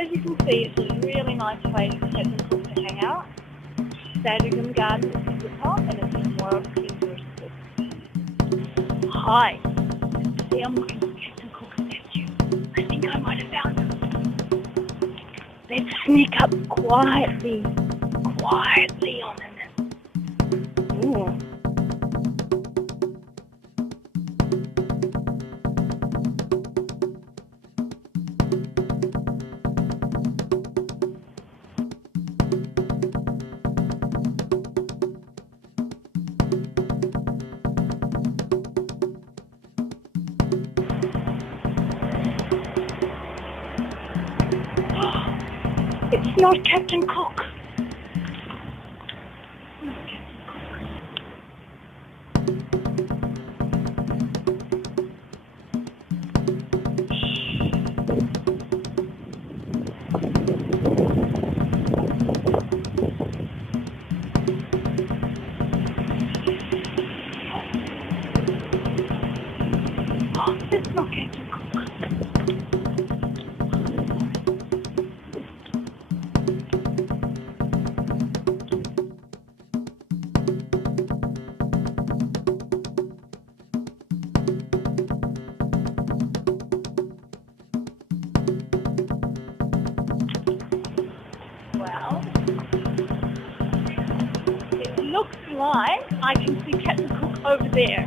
as you can see, it's a really nice place for Captain Cook to hang out. Stadium Garden is the top, and it's in World King's Roosters. Hi. See, I'm looking for Captain Cook's statue. I think I might have found him. Let's sneak up quietly on him. Ooh. It's not Captain Cook. It's not Captain Cook. Well, it looks like I can see Captain Cook over there.